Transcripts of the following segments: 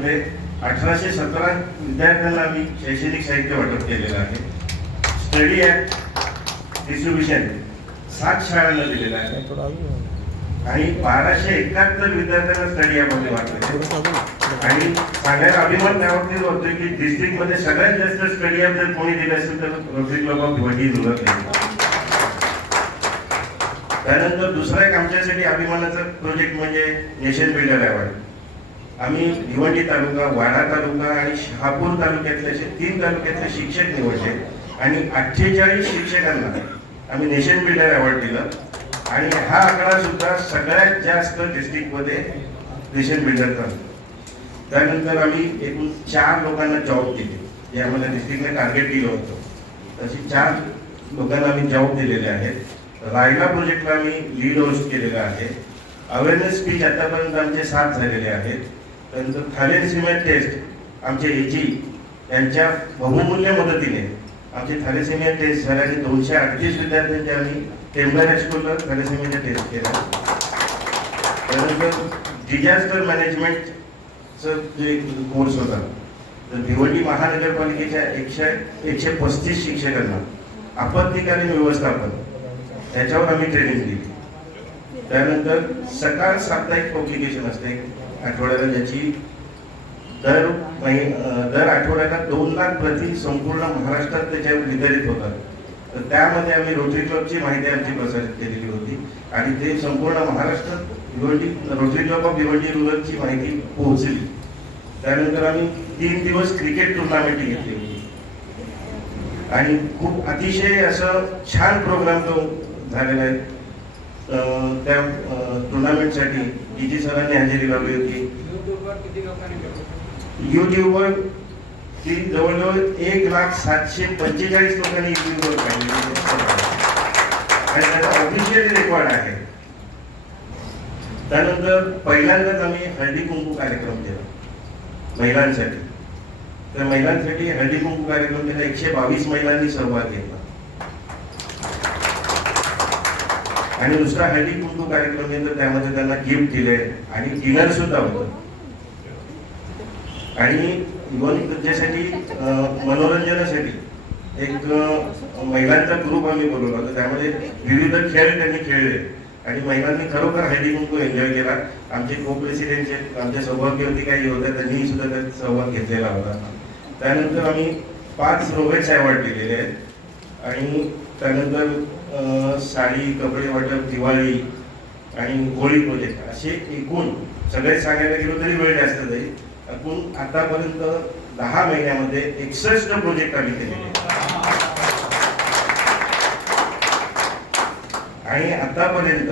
मध्ये 1817 विद्यार्थ्यांना आम्ही शैक्षणिक साहित्य वाटप केलेलं आहे. स्टडी ॲप डिस्ट्रीब्युशन 7 शाळांना दिलेलं आहे आणि 1271 विद्यार्थ्यांना स्टडी ॲपमध्ये वाटलं. आणि सांगायला अभिमान त्यावरतीच होतोय की डिस्ट्रिक्टमध्ये सगळ्यात जास्त स्टडी ॲप जर कोणी दिले असेल तर rotary club of Bhiwandi Junnar. त्यानंतर दुसरा एक आमच्यासाठी अभिमानाचा प्रोजेक्ट म्हणजे नेशन बिल्डर अवॉर्ड. आम्ही भिवंडी तालुका, वाडा तालुका आणि शहापूर तालुक्यातले असे 3 तालुक्यातले शिक्षक निवडले आणि 48 शिक्षकांना आम्ही नेशन बिल्डर अवॉर्ड दिला. आणि हा आकडा सुद्धा सगळ्यात जास्त डिस्ट्रिक्टमध्ये नेशन बिल्डरचा. त्यानंतर आम्ही एकूण 4 लोकांना जॉब दिले, जे आम्हाला डिस्ट्रिक्टने टार्गेट दिलं होतं. तशी 4 लोकांना आम्ही जॉब दिलेले आहेत. रायला प्रोजेक्टला आम्ही लीड होस्ट केलेला आहे. अवेअरनेस स्पीच आतापर्यंत आमचे 7 झालेले आहेत. त्यानंतर थॅलेसेमिया टेस्ट आमचे एजी यांच्या बहुमूल्य मदतीने आमचे थॅलेसेमिया टेस्ट झाले आणि 238 विद्यार्थ्यांचे आम्ही टेंबलर हायस्कूलला थॅलेसेमियाचा टेस्ट केला. त्यानंतर डिझास्टर मॅनेजमेंटचा जो एक कोर्स होता, तर भिवंडी महानगरपालिकेच्या 135 शिक्षकांना आपत्कालीन व्यवस्थापन याच्यावर आम्ही ट्रेनिंग दिली. त्यानंतर सकाळ साप्ताहिक पब्लिकेशन असते आठवड्याला, ज्याची दर आठवड्याला 2 लाख प्रति संपूर्ण महाराष्ट्रात त्याच्या वितरित होतात. तर त्यामध्ये आम्ही रोटरी क्लबची माहिती आमची प्रसारित केलेली होती आणि ते संपूर्ण महाराष्ट्रात रोटरी क्लब ऑफ भिवंडी रुरलची माहिती पोहोचली. त्यानंतर आम्ही 3 दिवस क्रिकेट टुर्नामेंट घेतली होती आणि खूप अतिशय असं छान प्रोग्राम तो झालेला आहे. त्या टुर्नामेंटसाठी डीजी सरांनी हजेरी लावली होती. युट्यूबवर ती जवळजवळ 1,745 लोकांनी युट्यूबवर पाहिली आणि त्याचा ऑफिशियल रेकॉर्ड आहे. त्यानंतर पहिल्यांदाच आम्ही हळदी कुंकू कार्यक्रम केला महिलांसाठी. तर महिलांसाठी हळदी कुंकू कार्यक्रम केला. 122 महिलांनी सहभाग घेतला आणि दुसरा हळदी कुंकू कार्यक्रम केला. त्यामध्ये त्यांना गिफ्ट दिले आणि डिनर सुद्धा होतं. आणि त्याच्यासाठी मनोरंजनासाठी एक महिलांचा ग्रुप आम्ही बोलवला होता. त्यामध्ये विविध खेळ त्यांनी खेळले आणि महिलांनी खरोखर हळदी कुंकू एन्जॉय केला. आमचे को प्रेसिडेंट आमच्या सौभाग्यवती काही होत्या, त्यांनी सुद्धा त्यात सहभाग घेतलेला होता. त्यानंतर आम्ही 5 रोबेट्स अवॉर्ड दिलेले आहेत आणि त्यानंतर साडी, कपडे वाटप, दिवाळी आणि होळी प्रोजेक्ट असे एकूण सगळे सांगायला गेलो तरी वेळ जास्त जाईल. एकूण आतापर्यंत 10 महिन्यामध्ये 61 प्रोजेक्ट आम्ही केलेले आणि आतापर्यंत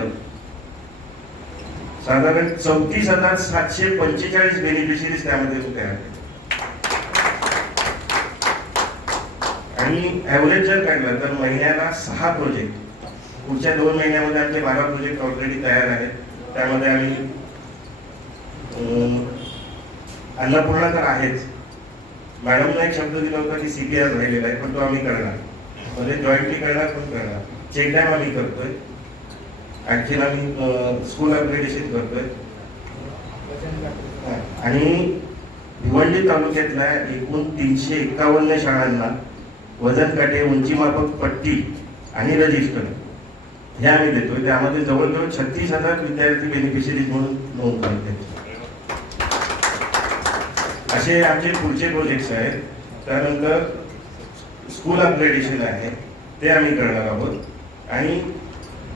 साधारण 34,745 बेनिफिशरीज त्यामध्ये तयार आहेत. आणि ॲव्हरेज जर काढला तर महिन्याला 6 प्रोजेक्ट. पुढच्या 2 महिन्यामध्ये आमचे 12 प्रोजेक्ट ऑलरेडी तयार आहेत. त्यामध्ये आम्ही अन्नपूर्णा तर आहेच. मॅडमला एक शब्द दिला होता की CPR राहिलेला आहे, पण तो आम्ही करणार. म्हणजे जॉईंटली करणार, पण करणार. चेक डॅम आम्ही करतोय. आणखी आम्ही स्कूल अपग्रेडेशन करतोय. आणि भिवंडी तालुक्यातल्या एकूण 351 शाळांना वजन काटे, उंचीमापक पट्टी आणि रजिस्टर हे आम्ही देतोय. त्यामध्ये जवळजवळ 36,000 विद्यार्थी बेनिफिशरीज म्हणून नोंद करतात. असे आमचे पुढचे प्रोजेक्ट्स आहेत. त्यानंतर स्कूल अपग्रेडेशन आहे, ते आम्ही करणार आहोत. आणि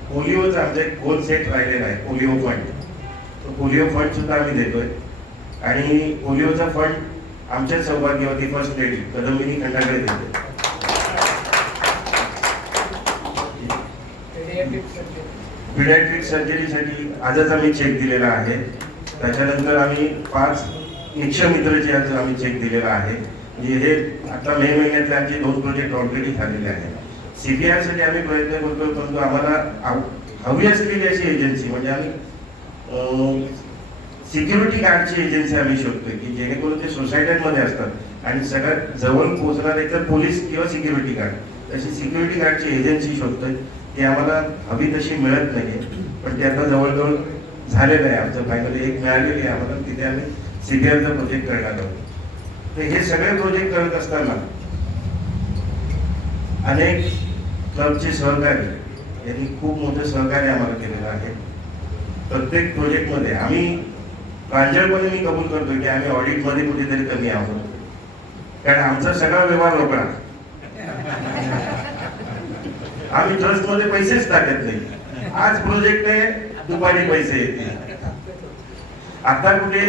पोलिओचा आमचा एक गोल सेट राहिलेला आहे, पोलिओ फंड. तो पोलिओ फंड सुद्धा आम्ही देतोय. आणि पोलिओचा फंड आमच्या सौभाग्यवती फर्स्ट लेडी कदंबिनी खंडाकडे देते. पिडियाट्रिक सर्जरीसाठी आजच आम्ही चेक दिलेला आहे. त्याच्यानंतर आम्ही 5 निक्षमित्रचे आज आम्ही चेक दिलेला आहे. म्हणजे हे आता मे महिन्यातले आमचे 2 प्रोजेक्ट ऑलरेडी झालेले आहेत. CPR साठी आम्ही प्रयत्न करतो, परंतु आम्हाला हवी असलेली अशी एजन्सी म्हणजे आम्ही सिक्युरिटी गार्डची एजन्सी आम्ही शोधतोय की जेणेकरून ते सोसायट्यांमध्ये असतात आणि सगळ्यात जवळ पोहोचणार एक तर पोलीस किंवा सिक्युरिटी गार्ड. तशी सिक्युरिटी गार्डची एजन्सी शोधतोय. ती आम्हाला हवी तशी मिळत नाही, पण ते आता जवळजवळ झालेलं आहे. आमचं फायनली एक मिळालेली आहे आम्हाला. तिथे आम्ही CPRचा प्रोजेक्ट करणार आहोत. तर हे सगळे प्रोजेक्ट करत असताना अनेक क्लबचे सहकारी यांनी खूप मोठं सहकार्य आम्हाला केलेलं आहे. प्रत्येक प्रोजेक्टमध्ये आम्ही प्रांजळपणे मी कबूल करतो की आम्ही ऑडिटमध्ये कुठेतरी कमी आहोत, कारण आमचा सगळा व्यवहार रोकडा. आम्ही ट्रस्टमध्ये पैसेच टाकत नाही. आज प्रोजेक्ट आहे, दुपारी पैसे येतील. आता कुठे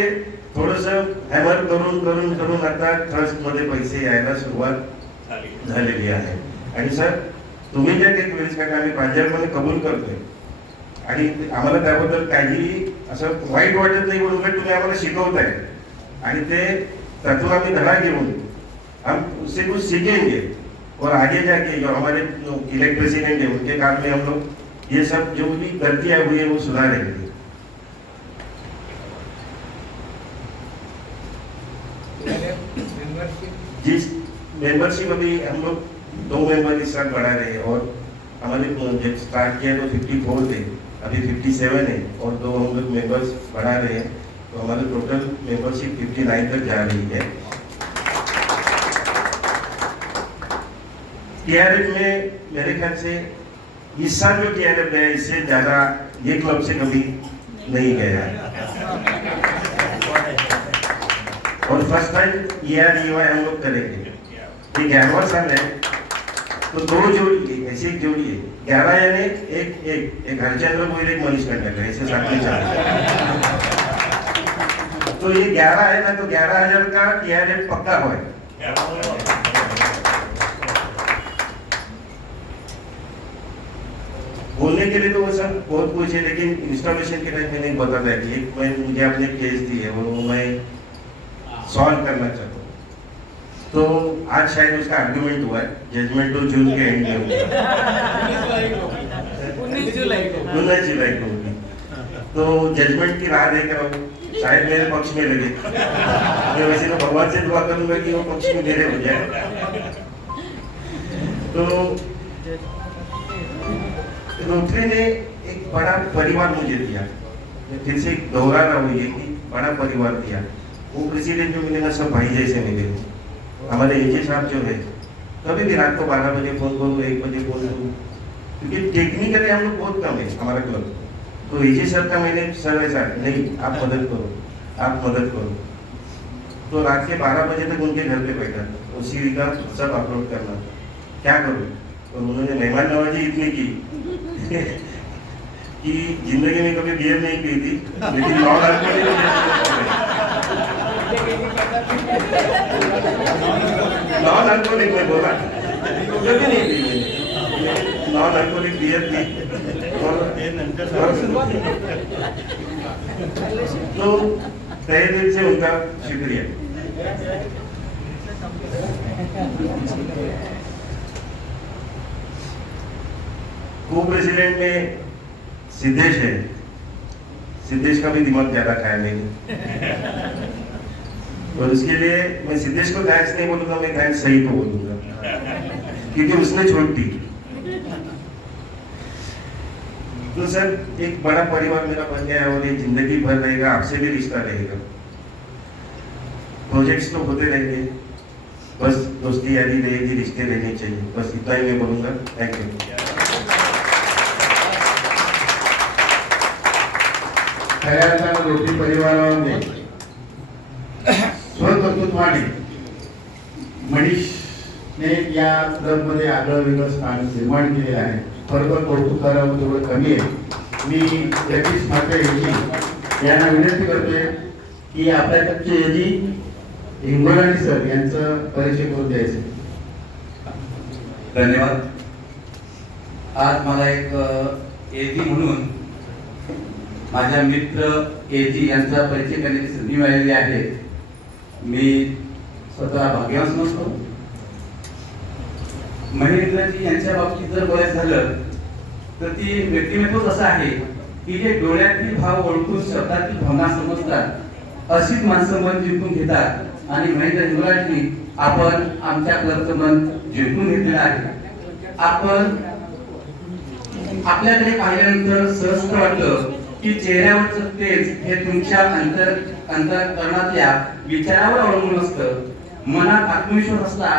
थोडस हॅमर करून करून करून आता ट्रस्टमध्ये पैसे यायला सुरुवात झालेली आहे. आणि सर, तुम्ही ज्या काही वेळेस काय आम्ही प्रांजळपणे कबूल करतोय आणि आम्हाला त्याबद्दल काही असं वाईट वाटत नाही, म्हणून तुम्ही आम्हाला शिकवताय आणि ते त्यातून आम्ही धडा घेऊन हम उससे कुछ सीखेंगे और आगे जाके जो हमारे इलेक्ट प्रेसिडेंट है उनके काम में हम लोग ये सब जो भी गलतियां हुई है वो सुधारेंगे. जिस मेंबरशिप अभी हम लोग 2 मेंबर इस साल बढ़ा रहे हैं और हमारे जब स्टार्ट किया तो 54 थे, अभी 57 है और 2 हम लोग मेंबर्स बढ़ा रहे हैं, तो हमारी टोटल मेंबरशिप 59 तक जा रही है. TRF में मेरे ख्याल से इस साल जो TRF गया इससे ज्यादा ये क्लब से कभी नहीं गया है. और फर्स्ट टाइम EREY हम लोग करेंगे. ये 11वां साल है, तो 2 जोड़ी ऐसी एक जोड़ी है. 11 यानी एक हरचंद्र गोयल, एक मनीष कंडल है, ऐसे साथ में चल. तो ये 11 है ना, तो 11,000 का TRF पक्का हुआ है. बोलने के लिए तो वो सब बहुत कुछ है, लेकिन इंस्टॉलेशन के टाइम में नहीं बताता है कि एक मैं मुझे आपने केस दी है वो मैं सॉल्व करना चाहता हूँ. तो आज शायद उसका आर्ग्यूमेंट हुआ है. जजमेंट तो जून के एंड में होगा, 19 जुलाई को होगी. तो जजमेंट की राह देकर शायद मेरे पक्ष में लगे. मैं वैसे तो भगवान से दुआ करूंगा कि वो पक्ष में मेरे हो जाए. तो रोटरी ने एक बड़ा परिवार मुझे दिया. फिर से दोहरा रहा हूँ ये कि बड़ा परिवार दिया. वो प्रेसिडेंट जो मिले ना, सब भाई जैसे मिले. हमारे एजे साहब जो है, कभी भी रात को 12 बजे फोन करूँ, 1 बजे फोन करूँ, क्योंकि टेक्निकली हम लोग बहुत कम है हमारा क्लब. तो एजे सर का मैंने सर ऐसा नहीं, आप मदद करो, आप मदद करो. तो रात के 12 बजे तक उनके घर पे बैठा, उसी का सब अपलोड करना. क्या करूँ. और उन्होंने मेहमान नवाजी इतनी की कि जिंदगी में कभी बियर नहीं पी थी, लेकिन नॉन अल्कोहलिक में बोला कभी नहीं पी. नॉन अल्कोहलिक बियर थी. तो तहे दिल से उनका शुक्रिया. को प्रेसिडेंट में सिद्धेश है. सिद्धेश का भी दिमाग ज्यादा खाया नहीं, और उसके लिए मैं सिद्धेश को थैंक्स नहीं बोलूंगा, मैं थैंक्स सही को बोलूंगा, क्योंकि उसने छोड़ दी. तो सर, एक बड़ा परिवार मेरा बन गया है और ये जिंदगी भर रहेगा. आपसे भी रिश्ता रहेगा. प्रोजेक्ट्स तो होते रहेंगे, बस दोस्ती यारी रहेगी, रिश्ते रहने चाहिए. बस इतना ही मैं बोलूंगा. Thank you. रोटरी परिवाराने स्वकर्तृत्वाने मनीषने या क्लबमध्ये आगळं वेगळं स्थान निर्माण केलेलं आहे. खरोखर कौतुक करावं तेवढं कमी आहे. मी जगदीश ठाकरे यांना विनंती करतोय की आपल्याकडचे एजी हिंगोराणी सर यांचं परिचय करून द्यायचं. धन्यवाद. आज मला एक एजी म्हणून माझ्या मित्र एजी यांचा परिचय करण्याची संधी मिळालेली आहे. मी स्वतः भाग्यवान समजतो. महेंद्रजी यांच्या बाबतीत जर बोलायचं झालं तर ती व्यक्तिमत्वच असं आहे की जे डोळ्यातील भाव ओळखून शब्दातील भावना समजतात अशीच माणसं मन जिंकून घेतात. आणि महेंद्र हिंगोराणी, आपण आमच्या क्लबचं मन जिंकून घेतलेलं आहे. आपण आपल्याकडे पाहिल्यानंतर सहज वाटलं की चेहऱ्यावरचं तेज हे तुमच्या अंतःकरणातल्या विचारावर अवलंबून असतं. मनात आत्मविश्वास असला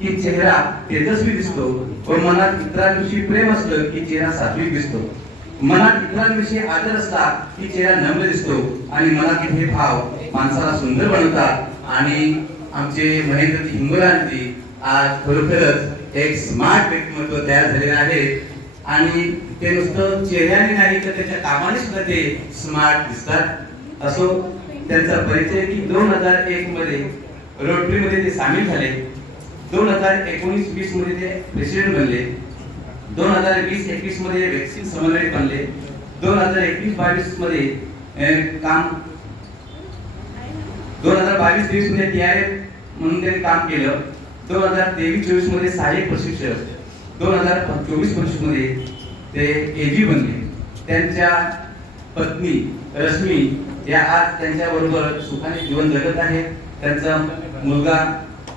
की चेहरा तेजस्वी दिसतो व मनात इतरांविषयी प्रेम असलं की चेहरा सात्विक दिसतो. मनात इतरांविषयी आदर असला की चेहरा नम्र दिसतो आणि मनातील हे भाव माणसाला सुंदर बनवतात. आणि आमचे महेंद्र हिंगोरांची आज खरोखरच एक स्मार्ट व्यक्तिमत्व तयार झालेलं आहे आणि ते नुसतं चेहऱ्याने नाही तर त्याच्या कामाने सुद्धा ते स्मार्ट दिसतात. असो त्यांचा परिचय की 2001 मध्ये रोटरी मध्ये ते सामील झाले. 2019-20 मध्ये ते प्रेसिडेंट बनले. 2020-21 मध्ये वॅक्सिन समन्वयक बनले. 2021-22 मध्ये काम 2022-23 मध्ये TIF म्हणून त्यांनी काम केलं. 2023-24 मध्ये सहाय्यक प्रशिक्षक. 2024-25 मध्ये ते AG बनले. त्यांच्या पत्नी रश्मी या आज त्यांच्या बरोबर सुखाने जीवन जगत आहे. त्यांचा मुलगा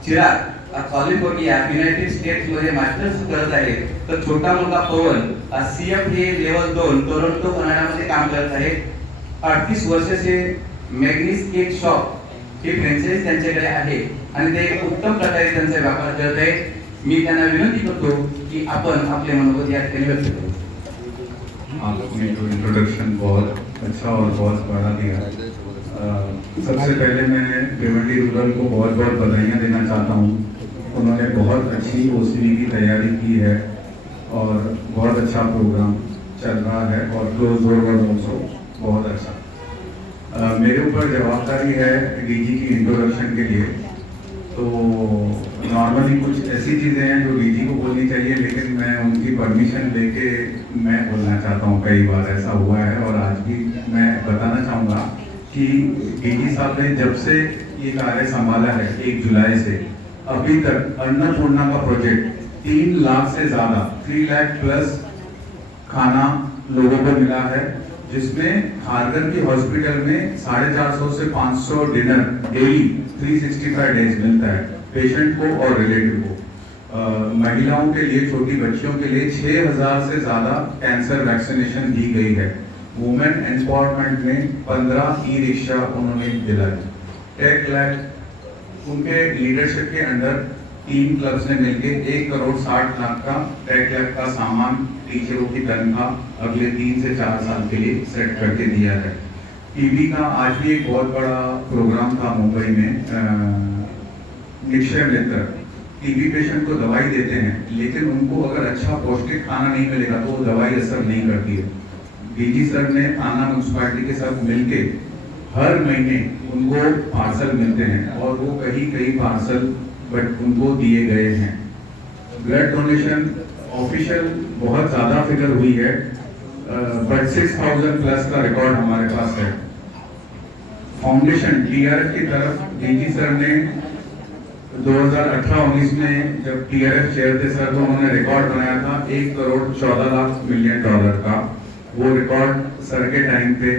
चिराग कॅलिफोर्निया युनायटेड स्टेट्स मध्ये मास्टर्स करत आहे. तर छोटा मुलगा पवन CF हे लेवल 2 टोरंटो कनाडामध्ये काम करत आहे. 38 वर्षाचे मॅग्नीस केक शॉप ही फ्रँचाइज त्यांच्याकडे आहे आणि ते उत्तम प्रकारे त्यांचा व्यापार करत आहेत. मी त्यांना विनंती करतो की आपण आपले मनोगत या ठिकाणी व्यक्त करू. आपने जो इंट्रोडक्शन बहुत अच्छा और बहुत बड़ा दिया. सबसे पहले मैं भिवंडी रूरल को बहुत बहुत बधाइयाँ देना चाहता हूँ. उन्होंने बहुत अच्छी OCV की तैयारी की है और बहुत अच्छा प्रोग्राम चल रहा है और क्लोज डोर वर्क ऑल्सो बहुत अच्छा. मेरे ऊपर जवाबदारी है DG की इंट्रोडक्शन के लिए. तो नॉर्मली कुछ ऐसी चीज़ें हैं जो DG को बोलनी चाहिए लेकिन मैं उनकी परमिशन लेके मैं बोलना चाहता हूँ. कई बार ऐसा हुआ है और आज भी मैं बताना चाहूँगा कि DG साहब ने जब से ये कार्य संभाला है 1 जुलाई से अभी तक अन्नपूर्णा का प्रोजेक्ट 3 लाख से ज़्यादा 3 लाख प्लस खाना लोगों को मिला है, जिसमें खारगर की हॉस्पिटल में 450 से 500 डिनर डेली 365 डेज मिलता है पेशेंट को और रिलेटिव को. महिलाओं के लिए, छोटी बच्चियों के लिए 6000 से ज़्यादा कैंसर वैक्सीनेशन दी गई है. वुमेन एम्पावरमेंट में 15 ई-रिक्शा उन्होंने दिलाई. टेक लैब उनके लीडरशिप के अंडर 3 क्लब्स ने मिलकर 1 करोड़ 60 लाख का टेक लैब का सामान टीचरों की तनख्वाह अगले 3 से 4 साल के लिए सेट करके दिया है. टीबी का आज भी एक बहुत बड़ा प्रोग्राम था मुंबई में. निक्षय मित्र टीबी पेशेंट को दवाई देते हैं लेकिन उनको अगर अच्छा पौष्टिक खाना नहीं मिलेगा तो वो दवाई असर नहीं करती है. DG सर ने थाना म्यूनसिपालिटी के साथ मिलके हर महीने उनको पार्सल मिलते हैं और वो कई पार्सल बट उनको दिए गए हैं. ब्लड डोनेशन ऑफिशियल बहुत ज़्यादा फिगर हुई है बट 6000 प्लस का रिकॉर्ड हमारे पास है. फाउंडेशन TRF की तरफ DG सर ने 2018-19 में जब TRF चेयर थे सर तो उन्होंने रिकॉर्ड बनाया था 1 करोड़ 14 लाख मिलियन डॉलर का. वो रिकॉर्ड सर के टाइम पे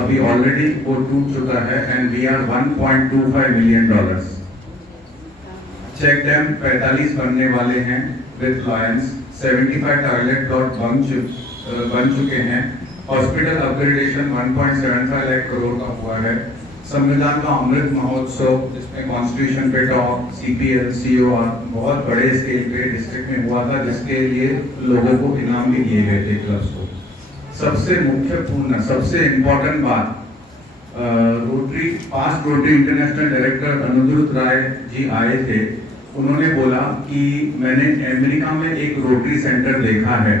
अभी ऑलरेडी वो टूट चुका है and we are 1.25 million dollars. Check dam 45 बनने वाले हैं विद लॉयंस. 75 टॉयलेट प्लॉट बन चुके हैं. हॉस्पिटल अपग्रेडेशन 1.75 लाख करोड़ का हुआ है. संविधान का अमृत महोत्सव जिसमें कॉन्स्टिट्यूशन पे टॉक CPL COR बहुत बड़े स्केल पे डिस्ट्रिक्ट में हुआ था जिसके लिए लोगों को इनाम भी दिए गए थे क्लब्स को. सबसे मुख्यपूर्ण सबसे इम्पोर्टेंट बात rotary past rotary international director Anudrut Rai ji आए थे. उन्होंने बोला कि मैंने अमेरिका में एक रोटरी सेंटर देखा है,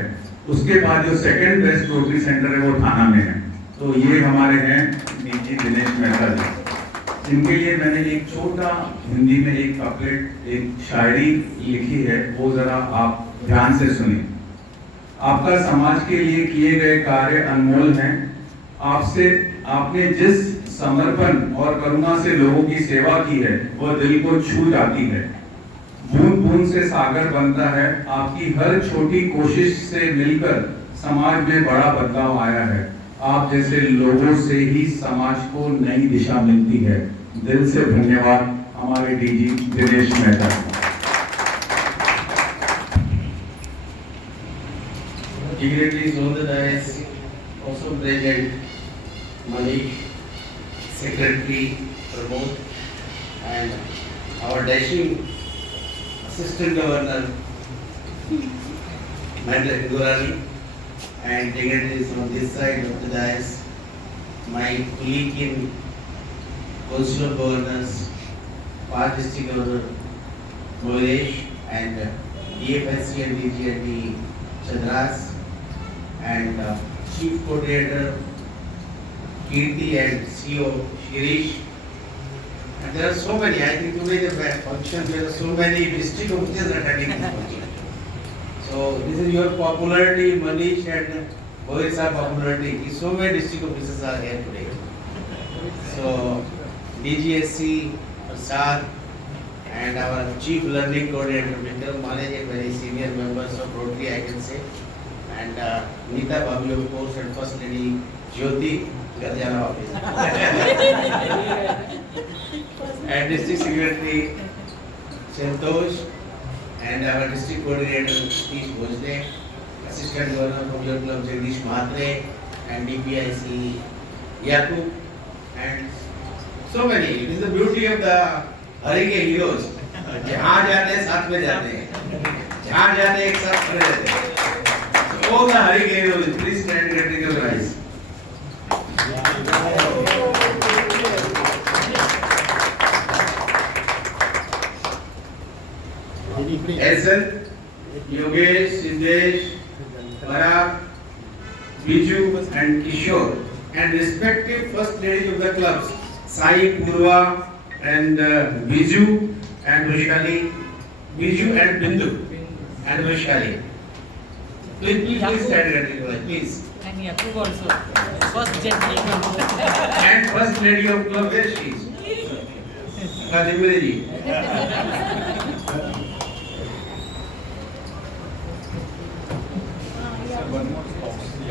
उसके बाद जो सेकंड बेस्ट रोटरी सेंटर है वो थाना में है. तो ये हमारे हैं DG दिनेश मेहता जी. इनके लिए मैंने एक छोटा हिंदी में एक कपलेट एक शायरी लिखी है, वो जरा आप ध्यान से सुनिए. आपका समाज के लिए किए गए कार्य अनमोल हैं. आपने जिस समर्पण और करुणा से लोगों की सेवा की है वह दिल को छू जाती है. बूंद बूंद से सागर बनता है. आपकी हर छोटी कोशिश से मिलकर समाज में बड़ा बदलाव आया है. आप जैसे लोगों से ही समाज को नई दिशा मिलती है. दिल से धन्यवाद हमारे DG Dinesh Mehta. Dignitaries on the dais also present Manish, Secretary Pramod, and our dashing Assistant Governor, Mandra Hindurani, and dignitaries on this side of the dais, my colleague in Council of Governors, Past District Governor Moiresh, and DFSC and DGND Chandras, and Chief Coordinator Kirti and CEO Shirish. And there are so many, I think today the function, there are so many district officers attending this function. So this is your popularity, Manish and Boris's popularity. So many district officers are here today. So DGSC, Prasad, and our Chief Learning Coordinator, Vikram Manage, and very senior members of Rotary, I can say. And Nita Babu, of course, and First Lady Jyoti Garjana office. And District Secretary Santosh, and our District Coordinator Satish Bhojne, Assistant Governor from your club Jagdish Mhatre, and DPIC Yakub, and so many. It is the beauty of the Harike heroes. जहाँ जाते हैं साथ में जाते हैं, जहाँ जाते हैं एक साथ खड़े रहते हैं. So all the Harike heroes, please stand and recognize. Essen, Yogesh, Sindesh, Parag, Biju and Kishore, and respective first ladies of the clubs, Sai, Purva and Biju and Rushali, Biju and Bindu and Rushali. Please stand and please. And Yakub also. First gentleman. And first lady of club, where she is? Kadimire ji.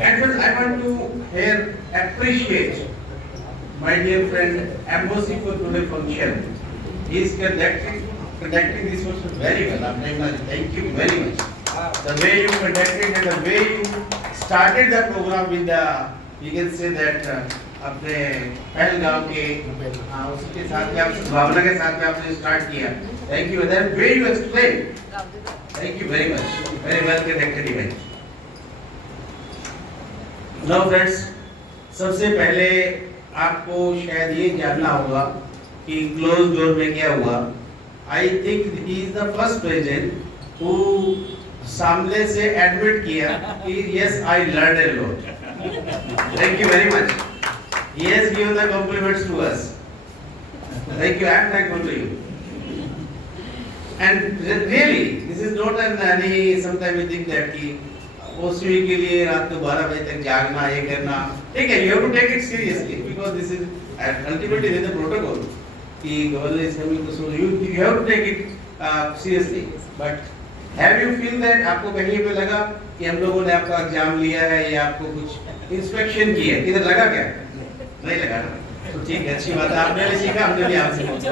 And I want to here appreciate my dear friend Ambosi for today's function. He is conducting this function very well. Thank you very much. The way you conducted and the way you started the program with the, we can say that अपने पहलगाम के उसके साथ में आप भावना के साथ में आपने स्टार्ट किया. Thank you. That way you explained. Thank you very much. Very well conducted event. Now friends, सबसे पहले आपको शायद ये जानना होगा कि क्लोज डोर में क्या हुआ. I think he is the first president who सामने से admit किया कि yes I learned a lot. Thank you very much. He has given the compliments to us. Thank you. I am thankful to you. And really, this is not an any. Sometimes we think that कि OSV के लिए रात को 12 बजे तक जागना ये करना ठीक है. You have to take it seriously because this is ultimately this is the protocol. कि governor is coming to so you have to take it seriously. But have you feel that आपको कहीं पे लगा कि हम लोगों ने आपका एग्जाम लिया है या आपको कुछ इंस्पेक्शन किया है, इधर लगा क्या? नहीं लगा ना. तो ठीक है, अच्छी बात है. आपने भी सीखा, हमने भी आपसे सीखा.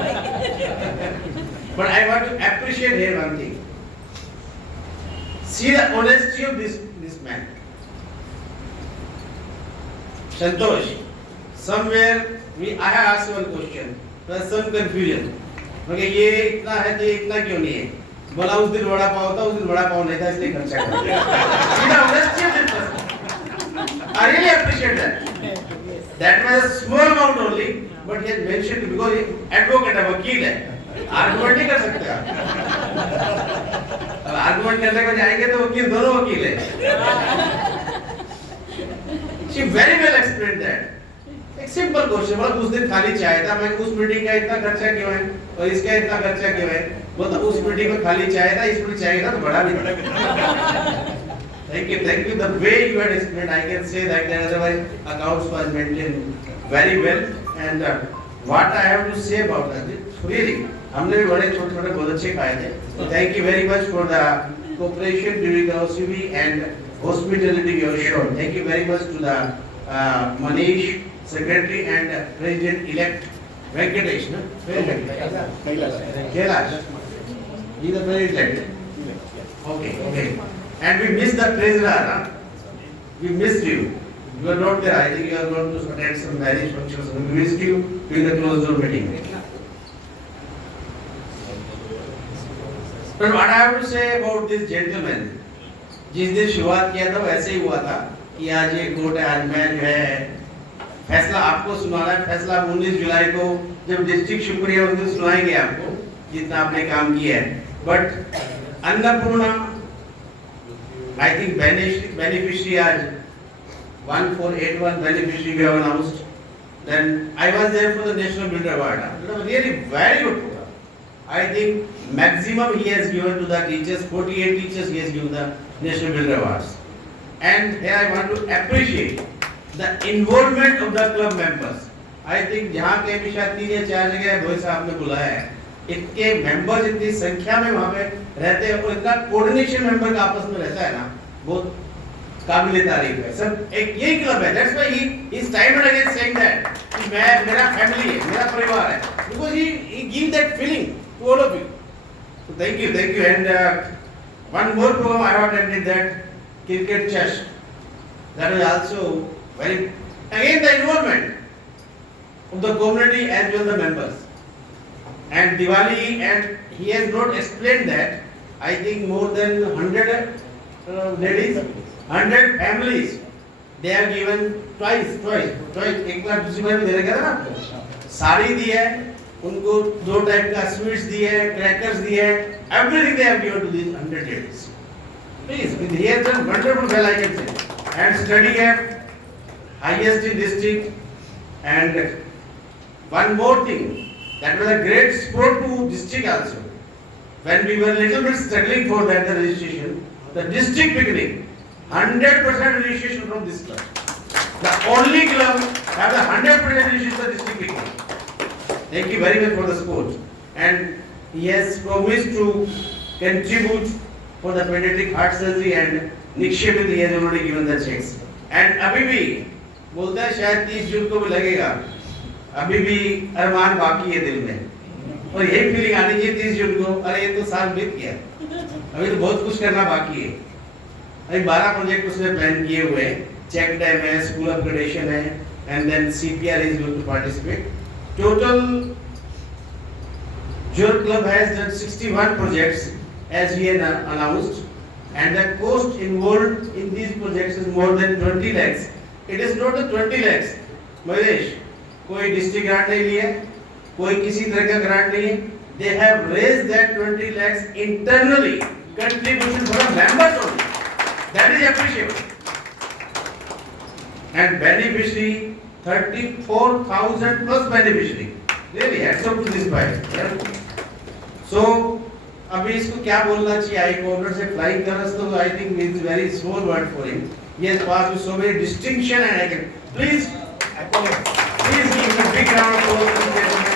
But I want to appreciate here one thing. See the honesty of this man. Santosh, somewhere I have asked one question. There was some confusion. Okay, ये इतना है तो ये इतना क्यों नहीं है? बोला उस दिन वड़ा पाव था, उस दिन वड़ा पाव नहीं था, इसलिए खर्चा किया. See the honesty of this person. I really appreciate that. That was a small amount only, but he has mentioned because advocate है, वकील है. आर्गुमेंट नहीं कर सकते आप. अब आर्गुमेंट करने को जाएंगे तो वकील दोनों वकील है. She very well explained that. एक सिंपल क्वेश्चन, बोला उस दिन खाली चाय था, मैं उस मीटिंग का इतना खर्चा क्यों है और इसका इतना खर्चा क्यों है? बोला उस मीटिंग में खाली चाय था, इस मीटिंग चाय था तो बड़ा भी था. Thank you. The way you had explained, I can say that otherwise accounts was maintained very well. And what I have to say about that, really, हमने भी बड़े छोटे-छोटे बहुत अच्छे खाए थे. So thank you very much for the cooperation during the OCB and hospitality you have shown. Thank you very much to the Manish, Secretary and President-elect Venkatesh. No? Kailash. He is the President-elect. Okay. And we miss the treasurer. Huh? We missed you. You are not there. I think you are going to attend some marriage functions. We missed you during the closed door meeting. But what I have to say about this gentleman, जिस दिन शुरुआत किया था वैसे ही हुआ था कि आज ये कोर्ट है, आज मैं जो है फैसला आपको सुनाना है। फैसला 19 जुलाई को जब डिस्ट्रिक्ट शुक्रिया उस दिन सुनाएंगे आपको जितना आपने काम किया है। But Annapurna I think beneficiary आज 1481 beneficiary we have announced. Then I was there for the National Builder Award. It was really very good program. I think maximum he has given to the teachers, 48 teachers he has given the National Builder Awards. And here I want to appreciate the involvement of the club members. I think जहाँ के भी शायद 3 या 4 जगह भोई साहब ने बुलाया है, इतने मेंबर्स इतनी संख्या में वहाँ पे रहते हैं और इतना कोऑर्डिनेशन मेंबर का आपस में रहता है ना, बहुत काबिल तारीफ है। सब एक यही क्लब है। That's why he is time and again saying that कि मैं मेरा फैमिली है, मेरा परिवार है, because he give that feeling to all of you. So thank you and one more program I have attended, that cricket chess. That was also very, again the involvement of the community as well the members. And Diwali, and he has not explained that. I think more than 100 ladies, 100 families, they have given twice एक बार दूसरी बार भी दे रखा था ना आपको, साड़ी दी है उनको, 2 type का स्वीट्स दिए हैं, क्रैकर्स दिए हैं, everything they have given to these 100 ladies. Please, he has done wonderful, well I can say. And study have highest in district. And one more thing, that was a great support to district also. When we were little bit struggling for that, the registration, the district beginning, 100% registration from this club. The only club have the 100% registration the district beginning. Thank you very much for the support. And he has promised to contribute for the pediatric heart surgery and Nikshepit he has already given the checks. And अभी भी बोलता है शायद 30 जून को भी लगेगा, अभी भी अरमान बाकी है दिल में, और यही फीलिंग आनी चाहिए 30 जून को, अरे ये तो साल बीत गया, अभी तो बहुत कुछ करना बाकी है। अभी 12 प्रोजेक्ट उसने प्लान किए हुए हैं, चेक डैम है, स्कूल अपग्रेडेशन है, and then CPR is going to participate. Total your club has done 61 projects as we announced, and the cost involved in these projects is more than 20 lakhs. It is not the 20 lakhs. Mahesh, कोई district grant नहीं लिया, कोई किसी तरह का grant नहीं है. They have raised that 20 lakhs internally, contribution from members only. That is appreciable. And beneficiary 34,000 plus beneficiary. Really, hats off to this guy. So अभी इसको क्या बोलना चाहिए, आई कॉर्नर से फ्लाइंग कलर्स, तो I think it is very small word for him. He has passed with so many distinction, and I can please give a big round of applause to the gentleman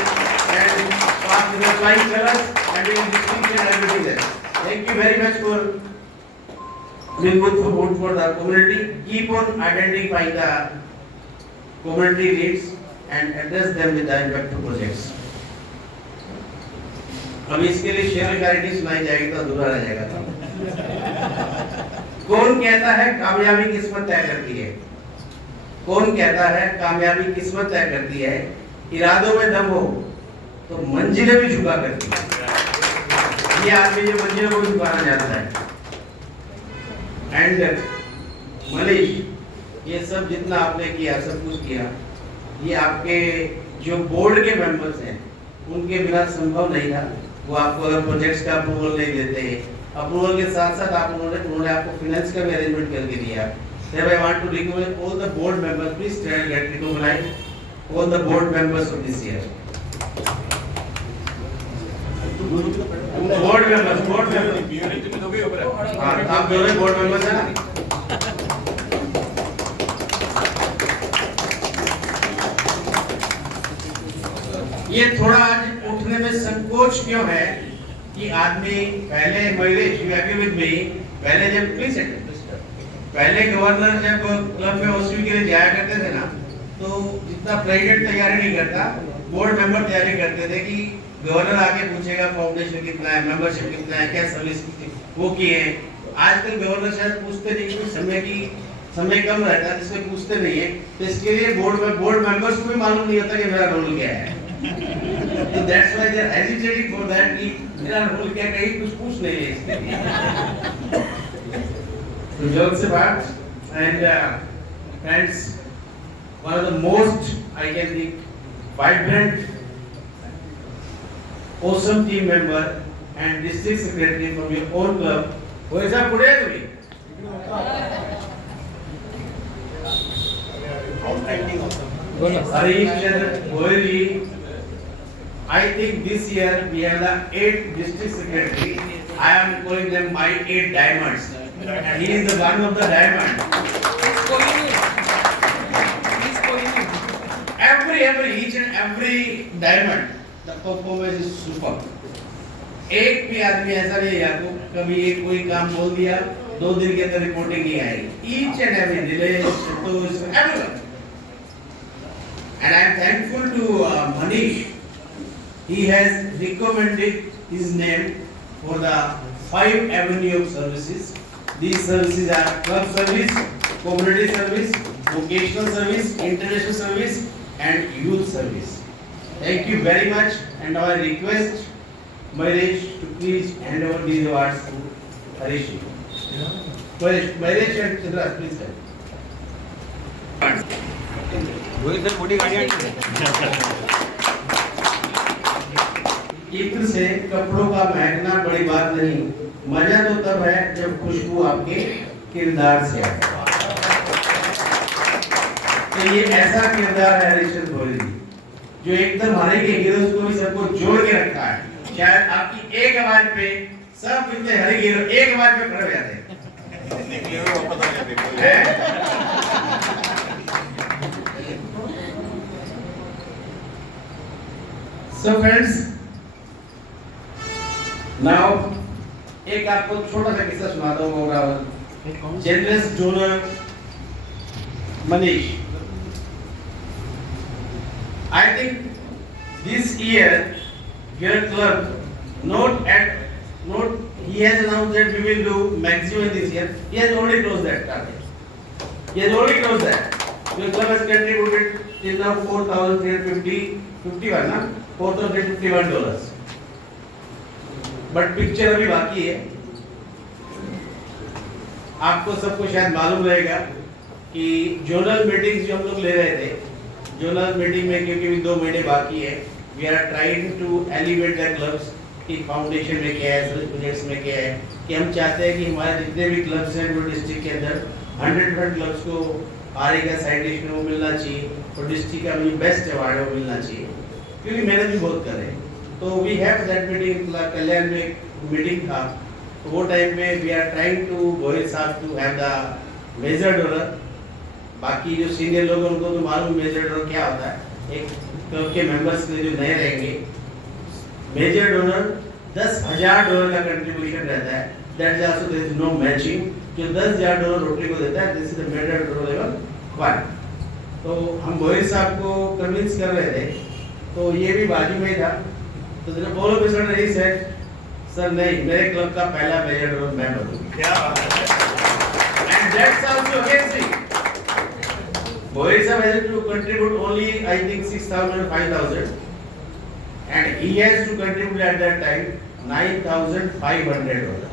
and pass with the flying colors and with distinction and everything there. Thank you very much for being good support for the community. Keep on identifying the community needs and address them with the impactful projects. अब इसके लिए share guarantee सुनाई जाएगी तो अधूरा रह जाएगा था. कौन कहता है कामयाबी किस्मत तय करती है? कौन कहता है कामयाबी किस्मत तय करती है? इरादों में दम हो तो मंजिलें भी झुका करती है. ये आदमी जो मंजिलों को झुकाना जानता है. एंड मनीष, ये सब जितना आपने किया, सब कुछ किया, ये आपके जो बोर्ड के मेंबर्स हैं उनके बिना संभव नहीं था. वो आपको अगर प्रोजेक्ट्स का अप्रूवल नहीं देते, अप्रूवल के साथ साथ आप उन्होंने आपको फाइनेंस का भी अरेंजमेंट करके दिया. Therefore, I want to recommend all the board members, please stand and get recognized, all the board members of this year. Board members हाँ, आप दोनों बोर्ड मेंबर्स हैं ना. ये थोड़ा आज उठने में संकोच क्यों है कि आदमी पहले Mahesh, you agree with me, पहले जब पहले गवर्नर जब क्लब में ओसीबी के लिए जाया करते थे ना, तो जितना प्रेसिडेंट तैयारी नहीं करता, बोर्ड मेंबर तैयारी करते थे कि गवर्नर आके पूछेगा फाउंडेशन कितना है, मेंबरशिप कितना है, क्या सर्विस वो किए हैं. आजकल गवर्नर शायद पूछते नहीं, कुछ समय की समय कम रहता है, इसको पूछते नहीं है, तो इसके लिए बोर्ड मेंबर्स को भी मालूम नहीं होता कि मेरा रोल क्या है। तो that's why they are hesitating for that कि मेरा रोल क्या, कहीं कुछ पूछ नहीं है इसके लिए। तो जल्द से बात and friends, one of the most I can think vibrant, awesome team member and district secretary from your own club. Who is up today to me? Harish Chandra Goyal ji. I think this year we have the 8th district secretary. I am calling them my 8 diamonds. And he is the one of the diamond. Please call me. Please call me. Every each and every diamond, the performance is super. एक भी आदमी ऐसा नहीं है आपको कभी एक कोई काम बोल दिया 2 दिन के अंदर रिपोर्टिंग नहीं आएगी। Each and every Nilesh, Santosh, everyone. And I am thankful to Manish. He has recommended his name for the 5 avenue of services. These services are club service, community service, vocational service, international service, and youth service. Thank you very much, and now I request Mahesh to please hand over these awards to Harish. Mahesh and Chandra, please come. इत्र से कपड़ों का महकना बड़ी बात नहीं, मजा तो तब है जब खुशबू आपके किरदार से आए। तो ये ऐसा किरदार है हरीश चंद्र गोयल जी, जो एकदम हरे के हीरो को भी सबको जोड़ के रखा है। शायद आपकी एक आवाज पे सब इतने हरे हीरो एक आवाज पे खड़े हो जाते हैं। So friends, now एक आपको छोटा सा किस्सा सुनाता हूँ overall. Generous donor Manish. I think this year your club he has announced that we will do maximum this year. He has already closed that target. He has already closed that. Your club has contributed till now $4,351. But picture अभी बाकी है। आपको सबको शायद मालूम रहेगा कि zonal meetings जो हम लोग ले रहे थे, जोनल मीटिंग में क्योंकि भी 2 महीने बाकी है, we are trying to elevate the clubs की फाउंडेशन में क्या है, प्रोजेक्ट्स में क्या है, कि हम चाहते हैं कि हमारे जितने भी क्लब्स हैं वो डिस्ट्रिक्ट के अंदर 100% क्लब्स को आर का साइटेशन वो मिलना चाहिए और डिस्ट्रिक्ट का भी बेस्ट अवार्ड वो मिलना चाहिए, क्योंकि मेहनत भी बहुत कर रहे हैं। तो we have that meeting, Kalyan में एक मीटिंग था, तो वो टाइम पे we are trying to Goyal sahab to have the major donor. बाकी जो सीनियर लोग हैं उनको तो मालूम मेजर डोनर क्या होता है। एक क्लब के मेंबर्स के जो नए रहेंगे, मेजर डोनर $10,000 का कंट्रीब्यूशन रहता है। That is also there is no matching. जो $10,000 रोटरी को देता है, this is the major donor level 1। तो हम गोयल साहब को कन्विंस कर रहे थे, तो ये भी बाजू में था। तो जब बोलो भी सर नहीं सेट, सर नहीं, मेरे क्लब का पहला मेजर डोनर मैं बनूंगा। क्या बात है। And that's also against Goyal sir has to contribute only I think 6,000 or 5,000, and he has to contribute at that time $9,500.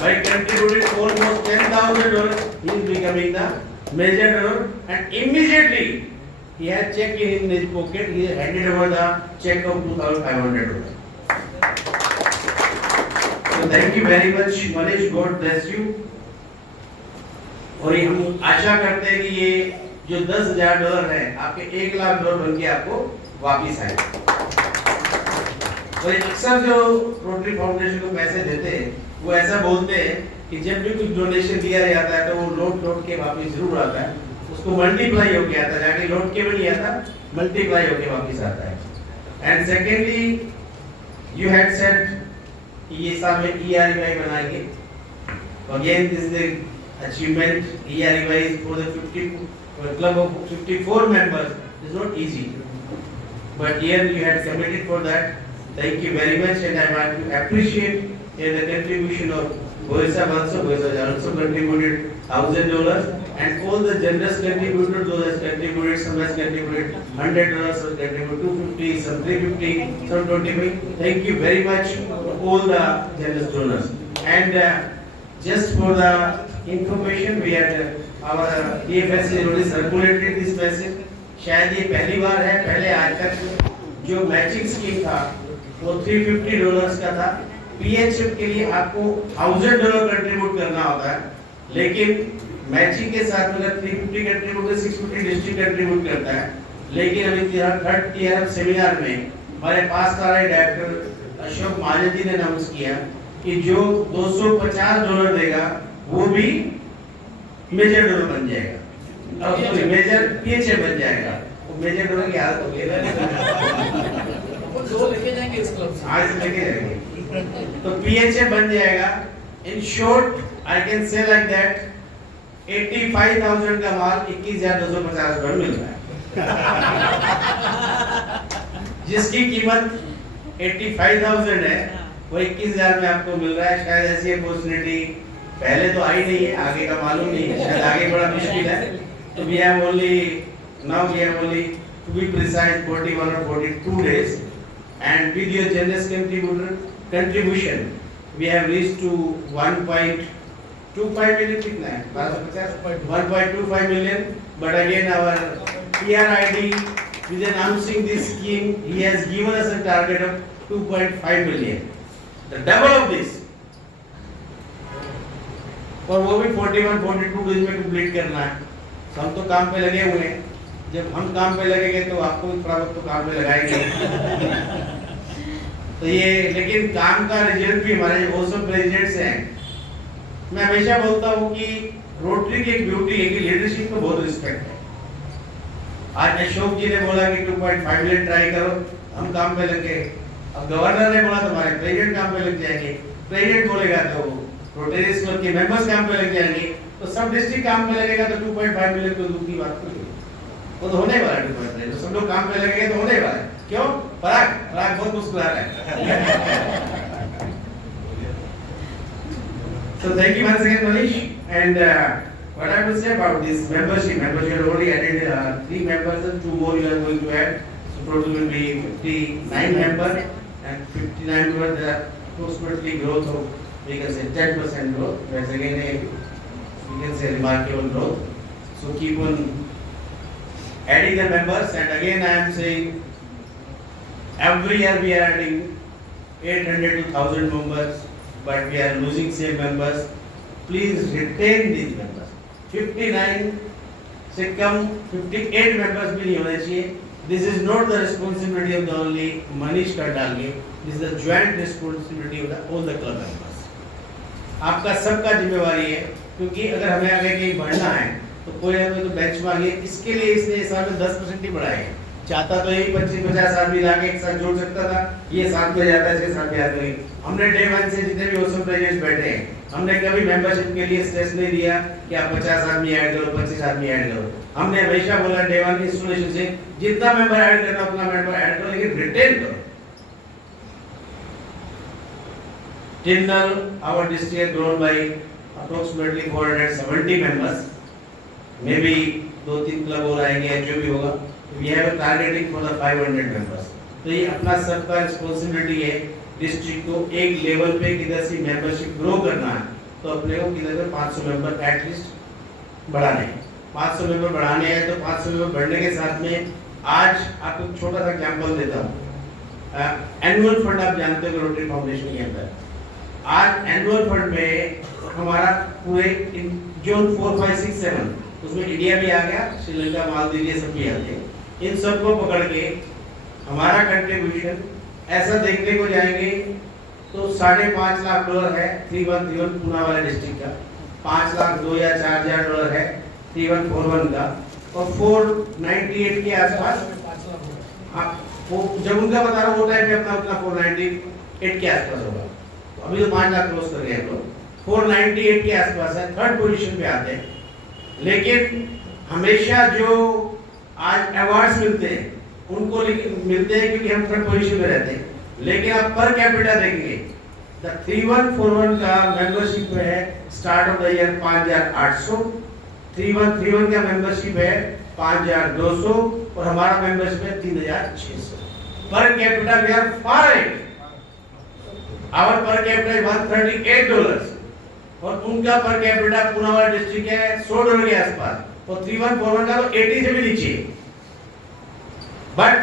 By contributing almost $10,000, he is becoming the major donor, and immediately he has check in his pocket. He has handed over the check of $2,500. So thank you very much, Manish. God bless you. और हम आशा करते हैं कि ये जो $10,000 है आपके $1,00,000 बन के आपको वापिस आए। और अक्सर जो रोटरी फाउंडेशन को पैसे देते हैं वो ऐसा बोलते हैं कि जब भी कुछ डोनेशन दिया जाता है तो वो लौट के वापिस जरूर आता है, उसको मल्टीप्लाई होके आता है, जाके लौट के भी नहीं आता, मल्टीप्लाई होके वापिस आता है। And secondly you had said कि ये साल में EREY बनाएंगे। Again this is the achievement. EREY is for the club of 54 members is not easy, but here you had committed for that. Thank you very much, and I want to appreciate the contribution of Goyal sir also. Goyal sir also contributed $1,000, and all the generous contributors, those has contributed, some has contributed $100, some contributed 250, some 350, some 25. Thank you very much to all the generous donors. And just for the information, we had our DFS has already circulated this message. शायद ये पहली बार है, पहले आज तक जो matching scheme था वो $350 का था। PHF के लिए आपको $1000 कंट्रीब्यूट करना होता है, लेकिन मैचिंग के साथ अगर 350 कंट्रीब्यूट 650 डिस्ट्रिक्ट कंट्रीब्यूट करता है। लेकिन अभी थर्ड टीआरएफ सेमिनार में हमारे पास डायरेक्टर अशोक महाजन जी ने अनाउंस किया कि जो $250 देगा वो भी मेजर डोनर बन जाएगा, और सॉरी मेजर PHF बन जाएगा। वो मेजर डोनर की हालत हो गई, वो दो लेके जाएंगे इस क्लब से। आज लेके जाएंगे तो PHF बन जाएगा। In short I can say like that 85,000 का माल 21,250 रुपए मिल रहा है, जिसकी कीमत 85,000 है वो 21,000 में आपको मिल रहा है। शायद ऐसी अपॉर्चुनिटी पहले तो आई नहीं है, आगे का मालूम नहीं है, शायद आगे बड़ा मुश्किल है। तो we have only to be precise 41 or 42 days, and with your generous contribution we have reached to 1.25 million कितना है 1.25 million. But again our PRID with announcing this scheme, he has given us a target of 2.5 million, the double of this, और वो भी 41-42 days में complete करना है। तो हम तो काम पे लगे हुए हैं, जब हम काम पे लगेंगे तो आपको भी थोड़ा वक्त तो काम पे लगाएंगे। तो ये लेकिन काम का रिजल्ट भी हमारे जो ऑसम प्रेसिडेंट्स हैं, मैं हमेशा बोलता हूँ कि रोटरी की एक ब्यूटी है कि लीडरशिप को बहुत रिस्पेक्ट है। आज अशोक जी ने बोला कि 2.5 मिलियन ट्राई करो, हम काम पे लगे। अब गवर्नर ने बोला तो हमारे प्रेसिडेंट काम पे लग जाएंगे, प्रेसिडेंट बोलेगा तो रोटरी क्लब के मेंबर्स काम पे लग जाएंगे, तो सब डिस्ट्रिक्ट काम पे लगेगा तो 2.5 मिलियन तो दूर की बात नहीं, वो तो होने वाला है 2.5। तो सब लोग काम पे लगेंगे तो होने वाला है। क्यों? पराग बहुत मुस्कुरा रहा है। So thank you once again, Manish. And what I will say about this membership you have already added 3 members and 2 more you are going to add. So total will be 59 members, and 59 members there are approximately growth of, we can say 10% growth. That's again we can say remarkable growth. So keep on adding the members, and again I am saying every year we are adding 800 to 1,000 members, but we are losing same members. Please retain these members. 59 से कम 58 members भी नहीं होने चाहिए। This is not the responsibility of the only Manish Kardalge. This is the joint responsibility of all the club members. आपका सबका जिम्मेवारी है, क्योंकि अगर हमें आगे कहीं बढ़ना है तो कोई ना कोई तो बेंचमार्क है। इसके लिए इसने इस साल में 10% ही बढ़ाए हैं। चाहता तो यही 25-50 आदमी लाके एक साथ जोड़ सकता था, ये साथ में जाता है, इसके साथ में आता नहीं। हमने डे 1 से जितने भी ऑसम प्लेयर्स बैठे हैं, हमने कभी मेंबरशिप के लिए स्ट्रेस नहीं दिया कि आप 50 आदमी ऐड करो, 25 आदमी ऐड करो। हमने हमेशा बोला डे 1 की इंस्टॉलेशन से जितना मेंबर ऐड करना उतना मेंबर ऐड करो, लेकिन रिटेन करो। Till now, our district has grown by approximately 470 members. Maybe 2-3 club और आएंगे या जो भी होगा। We have a targeting for the 500 members. तो ये अपना सबका रिस्पॉन्सिबिलिटी है डिस्ट्रिक्ट को एक लेवल पे किधर से मेंबरशिप ग्रो करना है, तो अपने को किधर से 500 मेंबर एटलीस्ट बढ़ाने हैं। 500 मेंबर बढ़ाने हैं तो 500 मेंबर बढ़ने के साथ में आज आपको छोटा सा एग्जांपल देता हूँ। एनुअल फंड आप जानते हो रोटरी फाउंडेशन के अंदर, आज एनुअल फंड में हमारा पूरे जोन 4, 5, 6, 7 उसमें इंडिया भी आ गया, श्रीलंका, मालदीव ये सब भी आते हैं। इन सबको पकड़ के हमारा कंट्रीब्यूशन ऐसा देखने को जाएंगे तो $5.5 लाख है 3131 पूना वाले डिस्ट्रिक्ट का, 5 लाख 2 या 4 हज़ार डॉलर है 3141 का, और 498 के आसपास वो जब उनका बता रहा हूँ वो टाइम पे अपना उतना 498 के आसपास होगा। अभी तो 5 लाख क्रॉस कर गए हम लोग, 498 के आसपास है, थर्ड पोजीशन पे आते हैं। लेकिन हमेशा जो आज अवार्ड्स मिलते हैं उनको मिलते हैं क्योंकि हम थर्ड पोजीशन में रहते हैं। लेकिन आप पर कैपिटा देखेंगे तो 3141 का मेंबरशिप में है स्टार्ट ऑफ द ईयर 5,800, 3131 का मेंबरशिप है 5200 और हमारा मेंबरशिप है 3600। Per capita we are far at, our per capita is $138 और उनका पर कैपिटा पूनावाड़ा डिस्ट्रिक्ट है $100 के आसपास और 3141 का तो 80 से भी नीचे। बट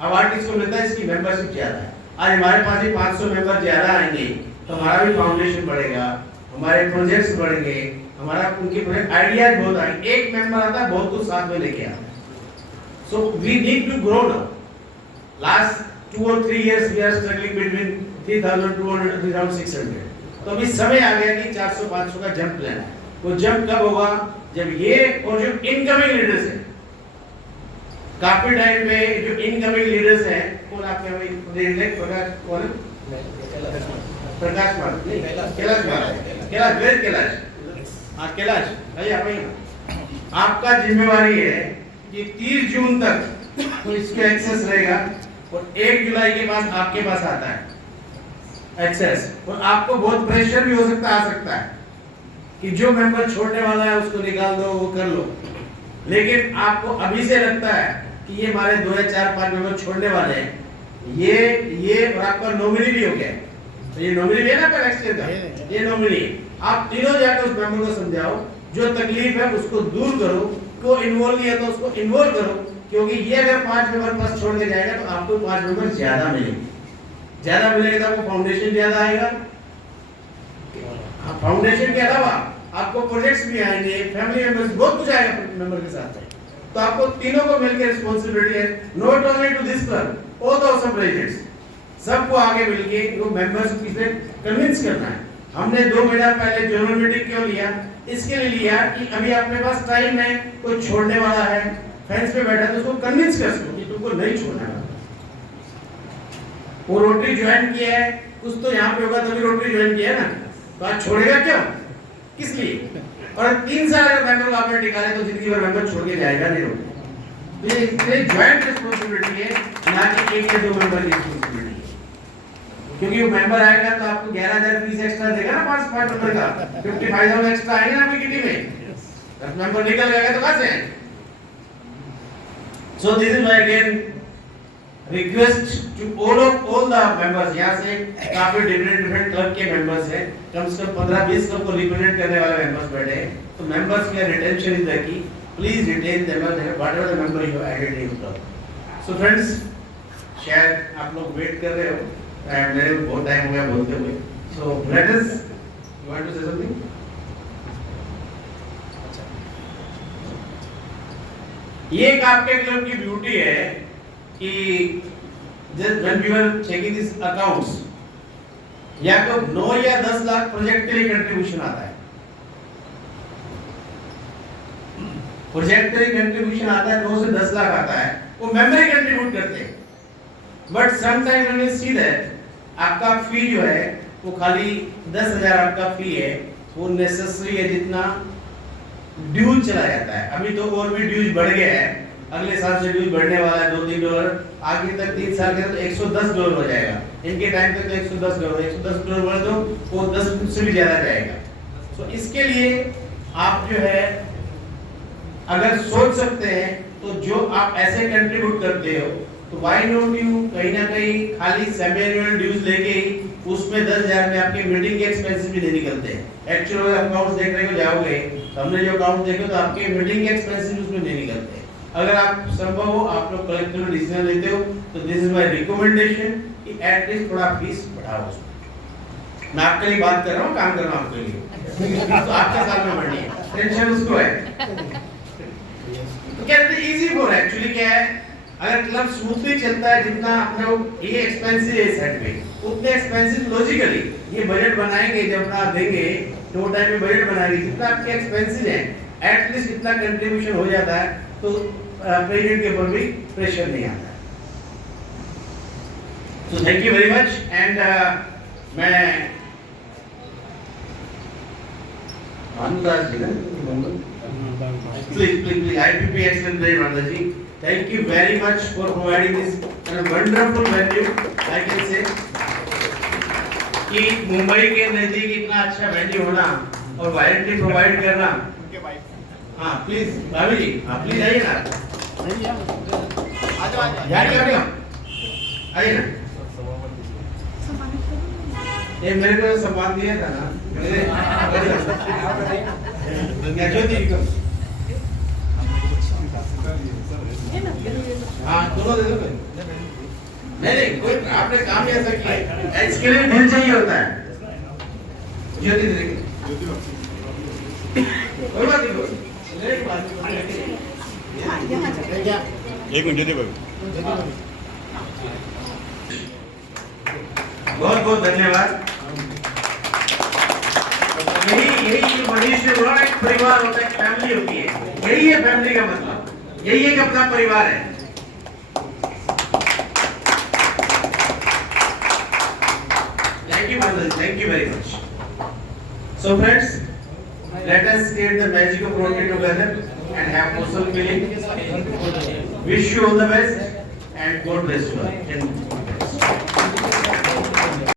अब आर्टिस्ट को मिलता है इसकी मेंबरशिप ज्यादा है। आज हमारे पास ही 500 मेंबर ज्यादा आएंगे तो हमारा भी फाउंडेशन बढ़ेगा, हमारे प्रोजेक्ट्स बढ़ेंगे, हमारा उनके प्रोजेक्ट आइडियाज बहुत आएंगे। एक मेंबर आता है बहुत कुछ साथ में लेके आता है। So we need to grow now. Last 2 or 3 years we are struggling between 3200 to 3600। तो अभी समय आ गया कि 400-500 का जंप लेना है। वो जंप कब होगा? जब ये और जो इनकमिंग लीडर्स हैं, काफी टाइम पे जो इनकमिंग लीडर्स हैं, कौन आपके अभी प्रकाश कौन है? प्रकाश मार नहीं, कैलाश हाँ कैलाश भाई आप आइए। आपका जिम्मेवारी है कि 30 जून तक तो इसका एक्सेस रहेगा और 1 जुलाई के बाद आपके पास आता है एक्सेस, और आपको बहुत प्रेशर भी हो सकता आ सकता है कि जो मेंबर छोड़ने वाला है उसको निकाल दो, वो कर लो। लेकिन आपको अभी से लगता है कि ये हमारे 2 या 4-5 मेंबर छोड़ने वाले हैं, ये और आपका नॉमिनी भी हो गया। तो ये नॉमिनी है ना नेक्स्ट ईयर का, ये नॉमिनी। आप तीनों जाकर उस मेंबर को समझाओ, जो तकलीफ है उसको दूर करो, को इन्वॉल्व नहीं है तो उसको इन्वॉल्व करो, क्योंकि ये अगर 5 मेंबर पास छोड़ के जाएगा तो आपको 5 मेंबर ज्यादा मिलेंगे। ज्यादा मिलेगा तो आपको फाउंडेशन ज्यादा आएगा। फाउंडेशन के अलावा आपको प्रोजेक्ट्स भी आएंगे, फैमिली मेंबर्स बहुत कुछ आएगा मेंबर के साथ। तो आपको तीनों को मिलकर रिस्पांसिबिलिटी है, not only to this club, all the सब प्रेसिडेंट्स, सबको आगे मिलके वो मेंबर्स को किसे कन्विंस करना है। हमने 2 महीना पहले जनरल मीटिंग क्यों लिया? इसके लिए लिया कि अभी आपके पास टाइम है, कोई छोड़ने वाला है, फेंस पे बैठा है तो उसको कन्विंस कर सको कि तुमको नहीं छोड़ना है। वो रोटरी ज्वाइन किया है, कुछ तो यहाँ पे होगा तभी रोटरी ज्वाइन किया है ना, तो आज छोड़ेगा क्यों? किस लिए? और 3 साल अगर मेंबर को आपने निकाले तो जिंदगी भर मेंबर छोड़ के जाएगा नहीं रोटरी। तो ये ज्वाइंट रिस्पांसिबिलिटी है, ना कि 1 या 2 मेंबर की रिस्पांसिबिलिटी है। क्योंकि वो मेंबर आएगा तो आपको 11,000 फीस एक्स्ट्रा देगा ना, 5 नंबर का 55,000 एक्स्ट्रा आएगा ना आपकी किटी में। जब मेंबर निकल गया तो कहां से आएंगे? So this is my again request to all the members। यहाँ से काफी different क्लब के members हैं, कम से कम 15-20 क्लब को रिप्रेजेंट करने वाले members बैठे हैं। तो members का retention is the key। Please retain them whatever the member you have added in club। So friends, शायद आप लोग वेट कर रहे हो, मेरे बहुत टाइम हो गया बोलते हुए। So let us, you want to say something? ये एक आपके क्लब की ब्यूटी है कि just when we were checking these accounts, या तो 9 या 10 लाख प्रोजेक्ट के लिए कंट्रीब्यूशन आता है, प्रोजेक्ट के लिए कंट्रीब्यूशन आता है 9 से 10 लाख आता है, वो मेंबर ही कंट्रीब्यूट करते हैं। But sometime when we see that आपका फी जो है वो खाली 10,000 आपका फी है, वो नेसेसरी है जितना ड्यूज चला जाता है। अभी तो और भी ड्यूज बढ़ गया है, अगले साल से ड्यूज बढ़ने वाला है $2-3, आगे तक 3 साल के तो $110 हो जाएगा। इनके टाइम तक तो $110 बढ़ दो वो 10 से भी ज्यादा जाएगा। तो इसके लिए आप जो है अगर सोच सकते हैं तो जो आप ऐसे कंट्रीब्यूट करते हो तो व्हाई नॉट यू कहीं ना कहीं खाली सेमी एनुअल ड्यूज लेके ही उसमें 10,000 में आपके मीटिंग के एक्सपेंसेस भी नहीं निकलते हैं। एक्चुअल अकाउंट्स देखने को जाओगे, हमने जो अकाउंट देखे तो आपके मीटिंग के एक्सपेंसेस उसमें नहीं निकलते। अगर आप संभव हो आप लोग कलेक्टिव डिसीजन लेते हो तो दिस इज माय रिकमेंडेशन कि एटलीस्ट थोड़ा फीस बढ़ाओ। मैं आपके लिए बात कर रहा हूँ, काम कर रहा हूँ आपके लिए। तो आपके साल में बढ़नी है, टेंशन उसको है। तो कहते हैं इजी फॉर एक्चुअली क्या है, अगर क्लब स्मूथली चलता है जितना अपने ये एक्सपेंसिव है इस साइड पे, उतने एक्सपेंसिव लॉजिकली ये बजट बनाएंगे जब आप देंगे तो वो टाइम में बजट बनाएंगे जितना आपके एक्सपेंसिव है एटलीस्ट इतना कंट्रीब्यूशन हो जाता है तो प्रेसिडेंट के ऊपर भी प्रेशर नहीं आता है। So thank you very much and मैं अनुराग जी ना please IPP excellent day Randa ji, thank you very much for providing this wonderful venue। I can say कि मुंबई के नजदीक इतना अच्छा वेन्यू होना और वारंटी प्रोवाइड करना हाँ प्लीज भाभी जी आप प्लीज आइए ना, आइए ना। ये मेरे को सम्मान दिया था ना मेरे ज्योति को। हाँ दोनों दे दो। नहीं कोई आपने काम ही ऐसा किया है, इसके लिए दिल चाहिए होता है। ज्योति दे देंगे। कोई बात नहीं, एक मिनट दे भाई। बहुत बहुत धन्यवाद। यही मनुष्य हुआ एक परिवार होता है, फैमिली होती है। यही है फैमिली का मतलब, यही एक अपना परिवार है। Thank you Madhav, thank you very much. So friends, let us create the magic of Rotary together and have social feeling. Wish you all the best and God bless you all.